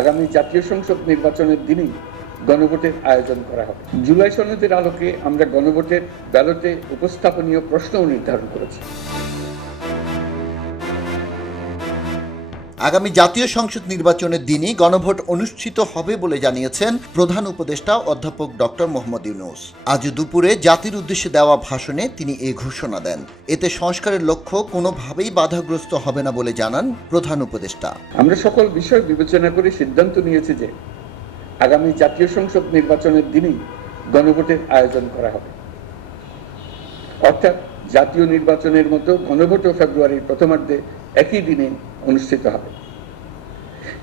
আগামী জাতীয় সংসদ নির্বাচনের দিনই গণভোটের আয়োজন করা হবে। জুলাই সনদের আলোকে আমরা গণভোটের ব্যালটে উপস্থাপনীয় প্রশ্নও নির্ধারণ করেছি। আগামী জাতীয় সংসদ নির্বাচনের দিনই গণভোট অনুষ্ঠিত হবে বলে জানিয়েছেন প্রধান উপদেষ্টা অধ্যাপক ডক্টর মোহাম্মদ ইউনুস। আজ দুপুরে জাতির উদ্দেশ্যে দেওয়া ভাষণে তিনি এ ঘোষণা দেন। এতে সংস্কারের লক্ষ্য কোনোভাবেই বাধাগ্রস্ত হবে না বলে জানান প্রধান উপদেষ্টা। আমরা সকল বিষয় বিবেচনা করে সিদ্ধান্ত নিয়েছি যে আগামী জাতীয় সংসদ নির্বাচনের দিনই গণভোটের আয়োজন করা হবে। অর্থাৎ জাতীয় নির্বাচনের মতো গণভোটও ফেব্রুয়ারির প্রথমার্ধে একই দিনে অনুষ্ঠিত হবে।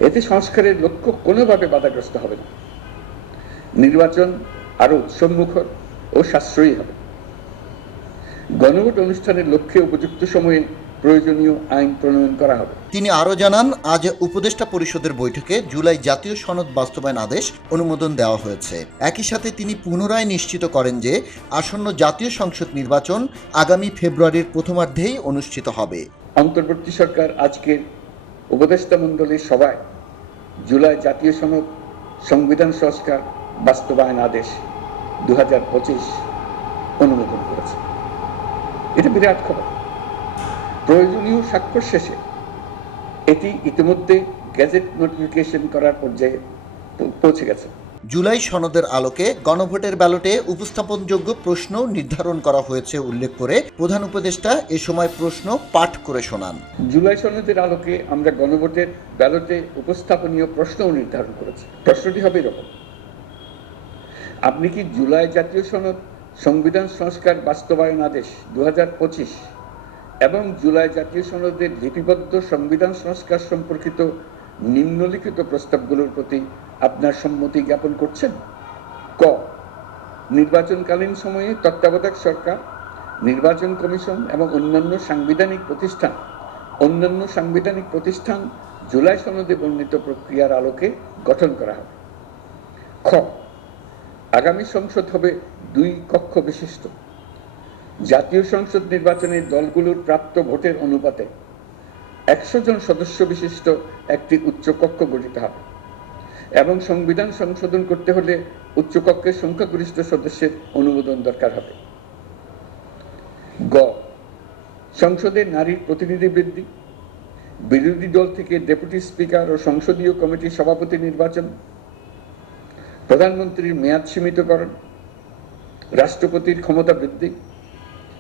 এতে সংস্কারের লক্ষ্য কোনোভাবে বাধাগ্রস্ত হবে না। নির্বাচন আরও উৎসবমুখর ও সাশ্রয়ী হবে। গণভোট অনুষ্ঠানের লক্ষ্যে উপযুক্ত সময়ে প্রয়োজনীয় আইন প্রণয়ন করা হবে। তিনি আরও জানান আজ উপদেষ্টা পরিষদের বৈঠকে জুলাই জাতীয় সনদ বাস্তবায়ন আদেশ অনুমোদন দেওয়া হয়েছে। একই সাথে তিনি পুনরায় নিশ্চিত করেন যে আসন্ন জাতীয় সংসদ নির্বাচন আগামী ফেব্রুয়ারির প্রথমার্ধেই অনুষ্ঠিত হবে। অন্তর্বর্তী সরকার আজকের উপদেষ্টা মণ্ডলীর সভায় জুলাই জাতীয় সনদ সংবিধান সংস্কার বাস্তবায়ন আদেশ দু হাজার পঁচিশ অনুমোদন করেছে। এটা বিরাট খবর। প্রয়োজনীয় স্বাক্ষর শেষে এটি ইতিমধ্যে গ্যাজেট নোটিফিকেশন করার পর্যায়ে পৌঁছে গেছে। জুলাই সনদের আলোকে গণভোটের ব্যালটে উপস্থাপনযোগ্য প্রশ্ন নির্ধারণ করা হয়েছে উল্লেখ করে প্রধান উপদেষ্টা এ সময় প্রশ্ন পাঠ করে শোনান। জুলাই সনদের আলোকে আমরা গণভোটের ব্যালটে উপস্থাপনীয় প্রশ্নও নির্ধারণ করেছি। প্রশ্নটি হবে এরকম। আপনি কি জুলাই জাতীয় সনদ সংবিধান সংস্কার বাস্তবায়ন আদেশ দু হাজার পঁচিশ এবং জুলাই জাতীয় সনদের লিপিবদ্ধ সংবিধান সংস্কার সম্পর্কিত নিম্নলিখিত প্রস্তাবগুলোর প্রতি আপনার সম্মতি জ্ঞাপন করছেন? ক, নির্বাচনকালীন সময়ে তত্ত্বাবধায়ক সরকার, নির্বাচন কমিশন এবং অন্যান্য সাংবিধানিক প্রতিষ্ঠান, অন্যান্য সাংবিধানিক প্রতিষ্ঠান জুলাই সনদে বর্ণিত প্রক্রিয়ার আলোকে গঠন করা হবে। খ, আগামী সংসদ হবে দুই কক্ষ বিশিষ্ট। জাতীয় সংসদ নির্বাচনে দলগুলোর প্রাপ্ত ভোটের অনুপাতে একশো জন সদস্য বিশিষ্ট একটি উচ্চকক্ষ গঠিত হবে। এবং সংবিধান সংশোধন করতে হলে উচ্চকক্ষের সংখ্যাগরিষ্ঠ সদস্যের অনুমোদন দরকার হবে। গ, সংসদে নারীর প্রতিনিধি বৃদ্ধি, বিরোধী দল থেকে ডেপুটি স্পিকার ও সংসদীয় কমিটির সভাপতি নির্বাচন, প্রধানমন্ত্রীর মেয়াদ সীমিতকরণ, রাষ্ট্রপতির ক্ষমতা বৃদ্ধি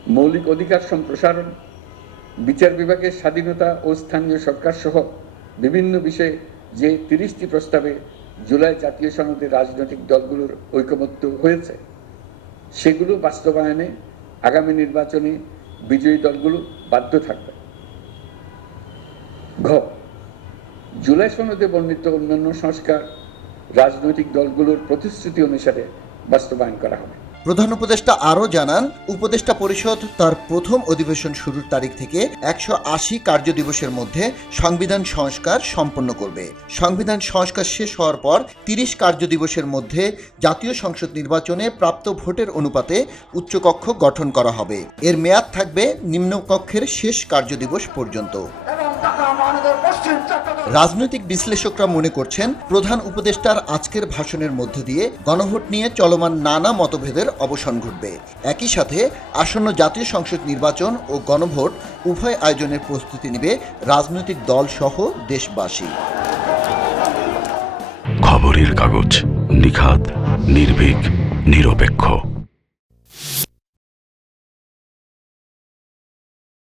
মৌলিক অধিকার সম্প্রসারণ, বিচার বিভাগের স্বাধীনতা ও স্থানীয় সরকার সহ বিভিন্ন বিষয়ে যে তিরিশটি প্রস্তাবে জুলাই জাতীয় সনদে রাজনৈতিক দলগুলোর ঐকমত্য হয়েছে, সেগুলো বাস্তবায়নে আগামী নির্বাচনে বিজয়ী দলগুলো বাধ্য থাকবে। ঘ, জুলাই সনদে বর্ণিত অন্যান্য সংস্কার রাজনৈতিক দলগুলোর প্রতিশ্রুতি অনুসারে বাস্তবায়ন করা হবে। প্রধান উপদেষ্টা আরও জানান, উপদেষ্টা পরিষদ তার প্রথম অধিবেশন শুরুর তারিখ থেকে একশো আশি কার্যদিবসের মধ্যে সংবিধান সংস্কার সম্পন্ন করবে। সংবিধান সংস্কার শেষ হওয়ার পর তিরিশ কার্যদিবসের মধ্যে জাতীয় সংসদ নির্বাচনে প্রাপ্ত ভোটের অনুপাতে উচ্চকক্ষ গঠন করা হবে। এর মেয়াদ থাকবে নিম্নকক্ষের শেষ কার্যদিবস পর্যন্ত। রাজনৈতিক বিশ্লেষকরা মনে করছেন, প্রধান উপদেষ্টার আজকের ভাষণের মধ্য দিয়ে গণভোট নিয়ে চলমান নানা মতভেদের অবসান ঘটবে। একই সাথে আসন্ন জাতীয় সংসদ নির্বাচন ও গণভোট উভয় আয়োজনের প্রস্তুতি নেবে রাজনৈতিক দল সহ দেশবাসী। খবরের কাগজ নিখাত নির্ভীক, নিরপেক্ষ।